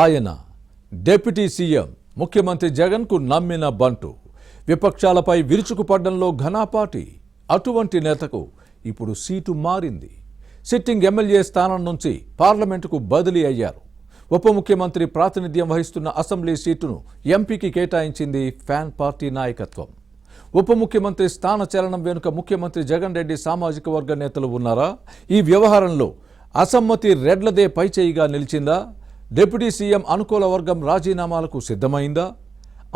ఆయన deputy CM ముఖ్యమంత్రి జగన్కు నమ్మిన బంటు. విపక్షాలపై విరుచుకుపడ్డంలో ఘనాపాటి. అటువంటి నేతకు ఇప్పుడు సీటు మారింది. సిట్టింగ్ ఎమ్మెల్యే స్థానం నుంచి పార్లమెంటుకు బదిలీ అయ్యారు. ఉప ముఖ్యమంత్రి ప్రాతినిధ్యం వహిస్తున్న అసెంబ్లీ సీటును ఎంపీకి కేటాయించింది ఫ్యాన్ పార్టీ నాయకత్వం. ఉప ముఖ్యమంత్రి స్థాన చలనం వెనుక ముఖ్యమంత్రి జగన్ రెడ్డి సామాజిక వర్గ నేతలు ఉన్నారా? ఈ వ్యవహారంలో అసమ్మతి రెడ్లదే పైచేయిగా నిలిచిందా? డిప్యూటీ సీఎం అనుకూల వర్గం రాజీనామాలకు సిద్ధమైందా?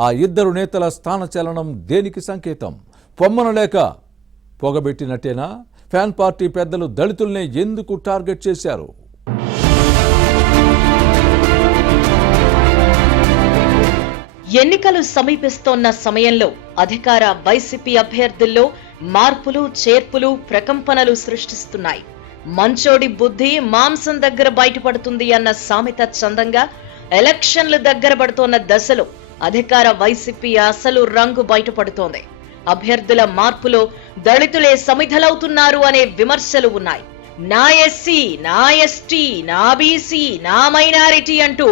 ఆ ఇద్దరు నేతల స్థాన చలనం దేనికి సంకేతం? పొమ్మనలేక పొగబెట్టినట్టేనా? ఫ్యాన్ పార్టీ పెద్దలు దళితుల్నే ఎందుకు టార్గెట్ చేశారు? ఎన్నికలు సమీపిస్తోన్న సమయంలో అధికార వైసీపీ అభ్యర్థుల్లో మార్పులు చేర్పులు ప్రకంపనలు సృష్టిస్తున్నాయి. మంచోడి బుద్ధి మాంసం దగ్గర బయటపడుతుంది అన్న సామెత చందంగా ఎలక్షన్లు దగ్గర పడుతోన్న దశలో అధికార వైసీపీ అసలు రంగు బయటపడుతోంది. అభ్యర్థుల మార్పులో దళితులే సమిధలవుతున్నారు అనే విమర్శలు ఉన్నాయి. నా ఎస్సీ, నా ఎస్టీ, నా బీసీ, నా మైనారిటీ అంటూ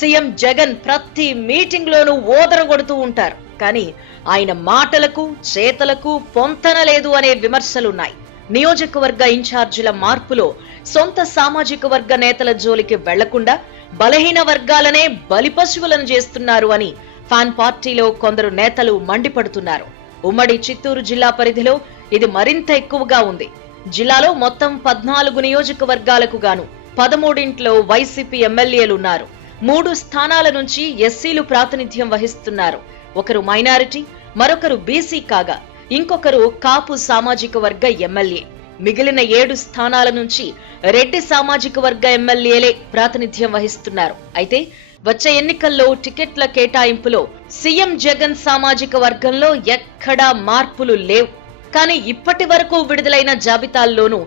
సీఎం జగన్ ప్రతి మీటింగ్ లోనూ ఓదరగొడుతూ ఉంటారు. కానీ ఆయన మాటలకు చేతలకు పొంతన లేదు అనే విమర్శలున్నాయి. నియోజకవర్గ ఇన్ఛార్జీల మార్పులో సొంత సామాజిక వర్గ నేతల జోలికి వెళ్లకుండా బలహీన వర్గాలనే బలిపశువులను చేస్తున్నారు అని ఫ్యాన్ పార్టీలో కొందరు నేతలు మండిపడుతున్నారు. ఉమ్మడి చిత్తూరు జిల్లా పరిధిలో ఇది మరింత ఎక్కువగా ఉంది. జిల్లాలో మొత్తం 14 నియోజకవర్గాలకు గాను 13 వైసీపీ ఎమ్మెల్యేలున్నారు. 3 స్థానాల నుంచి ఎస్సీలు ప్రాతినిధ్యం వహిస్తున్నారు. ఒకరు మైనారిటీ, మరొకరు బీసీ కాగా ఇంకొకరు కాపు సామాజిక వర్గ ఎమ్మెల్యే. మిగిలిన 7 స్థానాల నుంచి రెడ్డి సామాజిక వర్గ ఎమ్మెల్యేలే ప్రాతినిధ్యం వహిస్తున్నారు. అయితే వచ్చే ఎన్నికల్లో టికెట్ల కేటాయింపులో సీఎం జగన్ సామాజిక వర్గంలో ఎక్కడా మార్పులు లేవు. కానీ ఇప్పటి వరకు విడుదలైన జాబితాల్లోనూ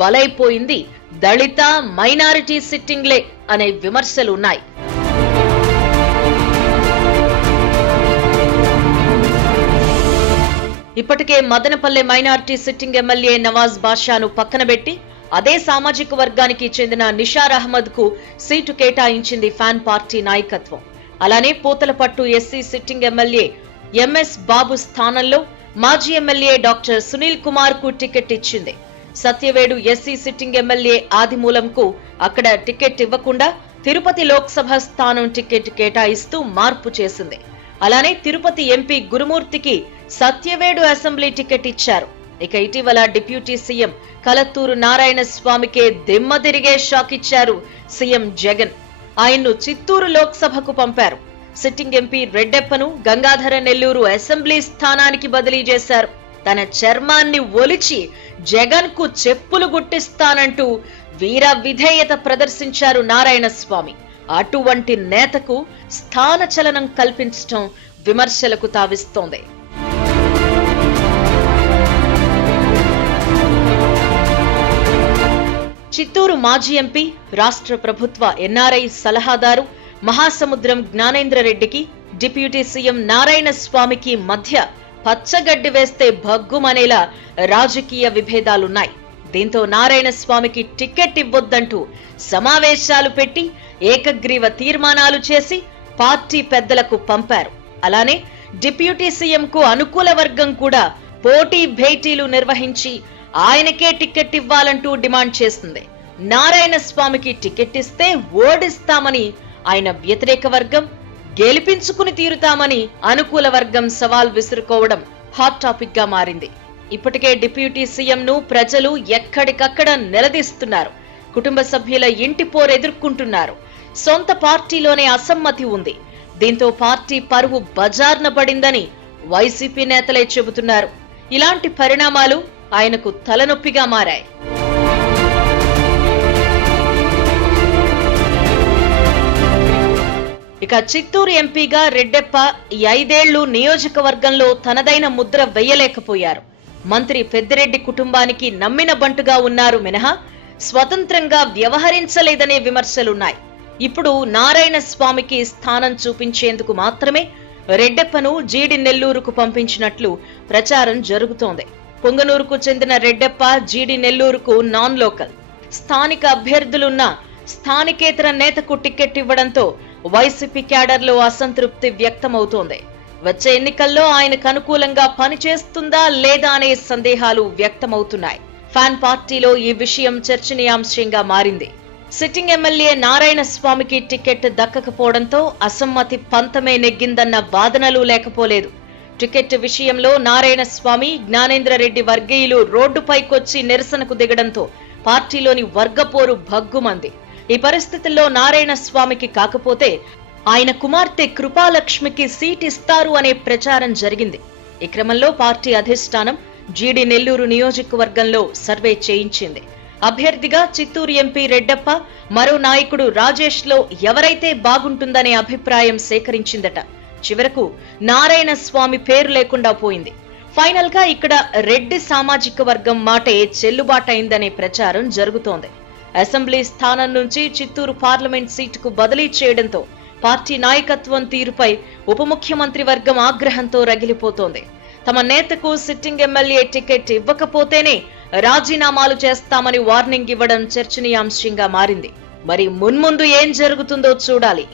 బలైపోయింది దళిత మైనారిటీ సిట్టింగ్లే అనే విమర్శలు ఉన్నాయి. ఇప్పటికే Madanapalle minority sitting MLA Nawaz బాషాను పక్కనబెట్టి అదే సామాజిక వర్గానికి చెందిన నిషార్ అహ్మద్ కు సీటు కేటాయించింది ఫ్యాన్ పార్టీ నాయకత్వం. అలానే Puthalapattu SC sitting MLA MS Babu స్థానంలో మాజీ ఎమ్మెల్యే డాక్టర్ సునీల్ కుమార్ కు టికెట్ ఇచ్చింది. సత్యవేడు ఎస్సీ సిట్టింగ్ ఎమ్మెల్యే ఆదిమూలంకు అక్కడ టికెట్ ఇవ్వకుండా తిరుపతి లోక్సభ స్థానం టికెట్ కేటాయిస్తూ మార్పు చేసింది. అలానే తిరుపతి ఎంపీ గురుమూర్తికి సత్యవేడు అసెంబ్లీ టికెట్ ఇచ్చారు. ఇక ఇటీవల డిప్యూటీ సీఎం కలత్తూరు నారాయణ స్వామికే దిమ్మ తిరిగే షాక్ ఇచ్చారు సీఎం జగన్. ఆయన్ను చిత్తూరు లోక్సభకు పంపారు. సిట్టింగ్ ఎంపీ రెడ్డెప్పను గంగాధర నెల్లూరు అసెంబ్లీ స్థానానికి బదిలీ చేశారు. తన చర్మాన్ని ఒలిచి జగన్ కు చెప్పులు గుట్టిస్తానంటూ వీర విధేయత ప్రదర్శించారు నారాయణ స్వామి. అటువంటి నేతకు స్థాన చలనం కల్పించడం విమర్శలకు తావిస్తోంది. చిత్తూరు మాజీ ఎంపీ, రాష్ట్ర ప్రభుత్వ ఎన్ఆర్ఐ సలహాదారు మహాసముద్రం జ్ఞానేంద్ర రెడ్డికి డిప్యూటీ సీఎం నారాయణ స్వామికి మధ్య పచ్చగడ్డి వేస్తే భగ్గుమనేలా రాజకీయ విభేదాలున్నాయి. దీంతో నారాయణ స్వామికి టికెట్ ఇవ్వొద్దంటూ సమావేశాలు పెట్టి ఏకగ్రీవ తీర్మానాలు చేసి పార్టీ పెద్దలకు పంపారు. అలానే డిప్యూటీ సీఎం కు అనుకూల వర్గం కూడా పోటీ భేటీలు నిర్వహించి ఆయనకే టికెట్ ఇవ్వాలంటూ డిమాండ్ చేస్తుంది. నారాయణ స్వామికి టికెట్ ఇస్తే ఓడిస్తామని ఆయన వ్యతిరేక వర్గం, గెలిపించుకుని తీరుతామని అనుకూల వర్గం సవాల్ విసురుకోవడం హాట్ టాపిక్ గా మారింది. ఇప్పటికే డిప్యూటీ సీఎం ను ప్రజలు ఎక్కడికక్కడ నిలదీస్తున్నారు. కుటుంబ సభ్యుల ఇంటి పోరు ఎదుర్కొంటున్నారు. సొంత పార్టీలోనే అసమ్మతి ఉంది. దీంతో పార్టీ పరువు బజార్న పడిందని వైసీపీ నేతలే చెబుతున్నారు. ఇలాంటి పరిణామాలు ఆయనకు తలనొప్పిగా మారాయి. ఇక చిత్తూరు ఎంపీగా రెడ్డెప్ప ఈ 5 ఏళ్లు నియోజకవర్గంలో తనదైన ముద్ర వేయలేకపోయారు. మంత్రి పెద్దిరెడ్డి కుటుంబానికి నమ్మిన బంటుగా ఉన్నారు మినహా స్వతంత్రంగా వ్యవహరించలేదనే విమర్శలున్నాయి. ఇప్పుడు నారాయణ స్వామికి స్థానం చూపించేందుకు మాత్రమే రెడ్డెప్పను జీడి నెల్లూరుకు పంపించినట్లు ప్రచారం జరుగుతోంది. పొంగనూరుకు చెందిన రెడ్డెప్ప జీడి నెల్లూరుకు నాన్ లోకల్. స్థానిక అభ్యర్థులున్న స్థానికేతర నేతకు టికెట్ ఇవ్వడంతో వైసీపీ క్యాడర్లో అసంతృప్తి వ్యక్తమవుతోంది. వచ్చే ఎన్నికల్లో ఆయనకు అనుకూలంగా పనిచేస్తుందా లేదా అనే సందేహాలు వ్యక్తమవుతున్నాయి. ఫ్యాన్ పార్టీలో ఈ విషయం చర్చనీయాంశంగా మారింది. సిట్టింగ్ ఎమ్మెల్యే నారాయణ స్వామికి టికెట్ దక్కకపోవడంతో అసమ్మతి పంతమే నెగ్గిందన్న వాదనలు లేకపోలేదు. టికెట్ విషయంలో నారాయణ స్వామి, జ్ఞానేంద్రరెడ్డి వర్గీయులు రోడ్డుపైకొచ్చి నిరసనకు దిగడంతో పార్టీలోని వర్గపోరు భగ్గుమంది. ఈ పరిస్థితుల్లో నారాయణ స్వామికి కాకపోతే ఆయన కుమార్తె కృపాలక్ష్మికి సీట్ ఇస్తారు అనే ప్రచారం జరిగింది. ఈ క్రమంలో పార్టీ అధిష్టానం జీడి నెల్లూరు నియోజకవర్గంలో సర్వే చేయించింది. అభ్యర్థిగా చిత్తూరు ఎంపీ రెడ్డప్ప, మరో నాయకుడు రాజేష్ లో ఎవరైతే బాగుంటుందనే అభిప్రాయం సేకరించిందట. చివరకు నారాయణ స్వామి పేరు లేకుండా పోయింది. ఫైనల్ గా ఇక్కడ రెడ్డి సామాజిక వర్గం మాటే చెల్లుబాటైందనే ప్రచారం జరుగుతోంది. అసెంబ్లీ స్థానం నుంచి చిత్తూరు పార్లమెంట్ సీటుకు బదిలీ చేయడంతో పార్టీ నాయకత్వం తీరుపై ఉప ముఖ్యమంత్రి వర్గం ఆగ్రహంతో రగిలిపోతోంది. తమ నేతకు సిట్టింగ్ ఎమ్మెల్యే టికెట్ ఇవ్వకపోతేనే రాజీనామాలు చేస్తామని వార్నింగ్ ఇవ్వడం చర్చనీయాంశంగా మారింది. మరి మున్ముందు ఏం జరుగుతుందో చూడాలి.